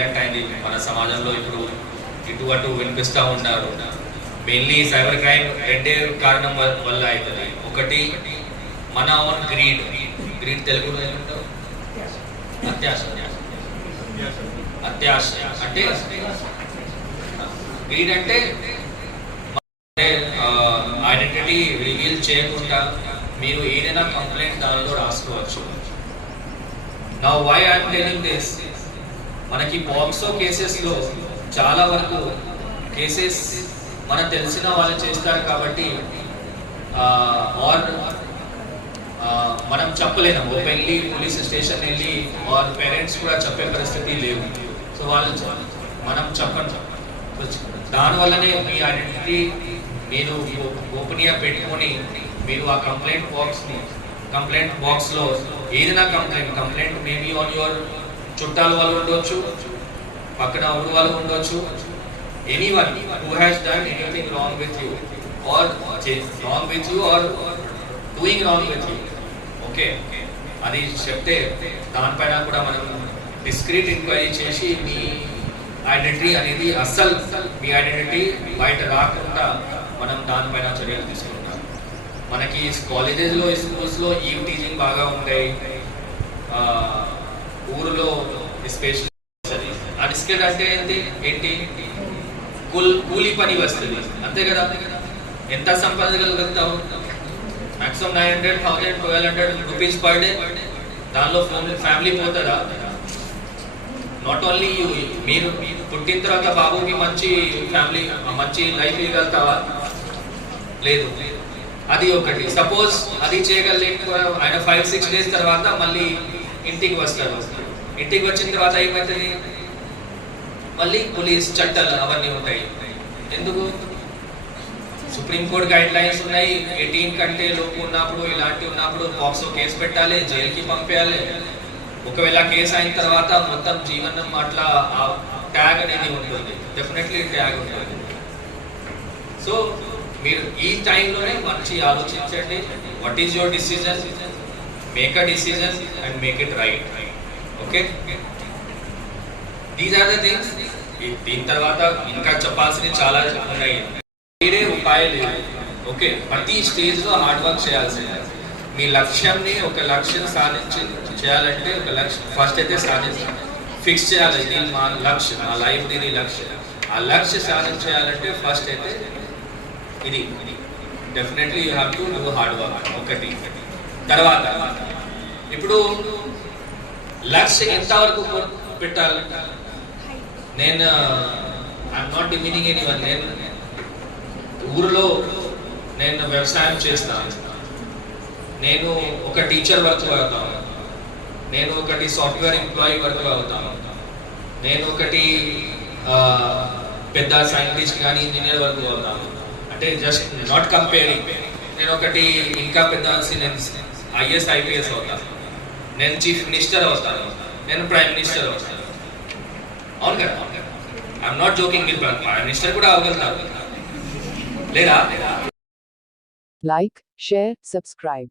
అయింది మన సమాజంలో ఇప్పుడు ఇటు అటు వినిపిస్తూ ఉన్నారు. మెయిన్లీ సైబర్ క్రైమ్ రెండే కారణం వల్ల వల్ల అవుతుంది. ఒకటి మన ఓన్ గ్రీడ్ గ్రీడ్ తెలుగులో ఏమంటారు? అత్యాశ. అత్యాశ. అంటే గ్రీడ్ అంటే ఐడెంటిటీ రివీల్ చేయకుండా మీరు ఏదైనా కంప్లైంట్ దానిలో రాసుకోవచ్చు. నా వై ఐ టెలింగ్ దిస్ మనకి పాక్సో కేసెస్లో చాలా వరకు కేసెస్ మనకు తెలిసిన వాళ్ళు చేస్తారు కాబట్టి ఆర్ మనం చెప్పలేము. వెళ్ళి పోలీస్ స్టేషన్ వెళ్ళి ఆర్ పేరెంట్స్ కూడా చెప్పే పరిస్థితి లేవు. సో వాళ్ళు మనం చెప్పండి దానివల్లనే మీ ఐడెంటిటీ మీరు గోపనీయ పెట్టుకొని మీరు ఆ కంప్లైంట్ బాక్స్ని కంప్లైంట్ బాక్స్లో ఏదైనా complaint complaint maybe on your చుట్టాల వాళ్ళు ఉండొచ్చు పక్కన ఊరు వాళ్ళు ఉండొచ్చు. Anyone who has done anything wrong with you or wrong with you or doing wrong with you okay అది చెప్తే దానిపైన కూడా మనం డిస్క్రీట్ ఎంక్వైరీ చేసి మీ ఐడెంటిటీ అనేది అస్సలు మీ ఐడెంటిటీ బయట రాకుండా మనం దానిపైన చర్యలు తీసుకుంటాం. మనకి కాలేజెస్లో స్కూల్స్లో ఈ టీచింగ్ బాగా ఉంటాయి? ఊరిలో స్పెషల్ అన్స్కిల్డ్ అంటే ఏంటి? ఏంటి? కూల్ కూలీ పని వస్తుంది. అంతే కదా? ఎంత సంపాదించగలుగుతావు? Maximum nine hundred thousand twelve hundred rupees per day. దానిలో ఫ్యామిలీ పోతుందా? నాట్ ఓన్లీ యూ మీరు పుట్టిన తర్వాత బాబుకి మంచి ఫ్యామిలీ మంచి లైఫ్ ఇవ్వగలుగుతావా? లేదు. అది ఒకటి. సపోజ్ అది చేయగలిగిన ఆయన ఫైవ్ సిక్స్ డేస్ తర్వాత మళ్ళీ ఇంటికి వస్తారు. ఇంటికి వచ్చిన తర్వాత ఏమవుతుంది మళ్ళీ పోలీస్ చట్టాలు అవన్నీ ఉంటాయి. ఎందుకు? సుప్రీంకోర్టు గైడ్ లైన్స్ ఉన్నాయి. ఎయిటీన్ కంటే లోపు ఉన్నప్పుడు ఇలాంటి ఉన్నప్పుడు పాక్సో కేసు పెట్టాలి జైలుకి పంపేయాలి. ఒకవేళ కేసు అయిన తర్వాత మొత్తం జీవనం అట్లా ఆ ట్యాగ్ అనేది ఉంటుంది. డెఫినెట్లీ ట్యాగ్ ఉంటుంది. సో మీరు ఈ టైంలోనే మంచి ఆలోచించండి. What is your decision make a decision and make it right okay these are the things దీని తర్వాత ఇంకా చెప్పాల్సినవి చాలా ఉన్నాయి. వేరే ఉపాయం లేదు ఓకే ప్రతి స్టేజ్లో హార్డ్ వర్క్ చేయాల్సిందే. మీ లక్ష్యంని ఒక లక్ష్యం సాధించి చేయాలంటే ఒక లక్ష్యం. ఫస్ట్ అయితే సాధించాలి ఫిక్స్ చేయాలి. దీని మా లక్ష్యం. మా లైఫ్ దీని లక్ష్యం. ఆ లక్ష్య సాధించేయాలంటే ఫస్ట్ అయితే ఇది. Definitely you have to do hard work ఒకటి. తర్వాత ఇప్పుడు లక్ష్యం ఎంతవరకు పెట్టాలి నేను I'm not demeaning anyone నేను ఊరిలో నేను వ్యవసాయం చేస్తాను. నేను ఒక టీచర్ వర్క్ అవుతాను నేను ఒకటి సాఫ్ట్వేర్ ఎంప్లాయీ వర్క్ అవుతాను నేను ఒకటి పెద్ద సైంటిస్ట్ కానీ ఇంజనీర్ వర్క్ అవుతాను అంటే జస్ట్ నాట్ కంపేరింగ్ నేను ఒకటి ఇంకా పెద్ద ఐఎస్ ఐపీఎస్ అవుతాను నేను చీఫ్ మినిస్టర్ అవుతాను నేను ప్రైమ్ మినిస్టర్ అవుతాను అవును కదా ఐఎమ్ నాట్ జోకింగ్ మీరు ప్రైమ్ మినిస్టర్ కూడా అవ్వగలుగుతారు లేదా Like, share, subscribe.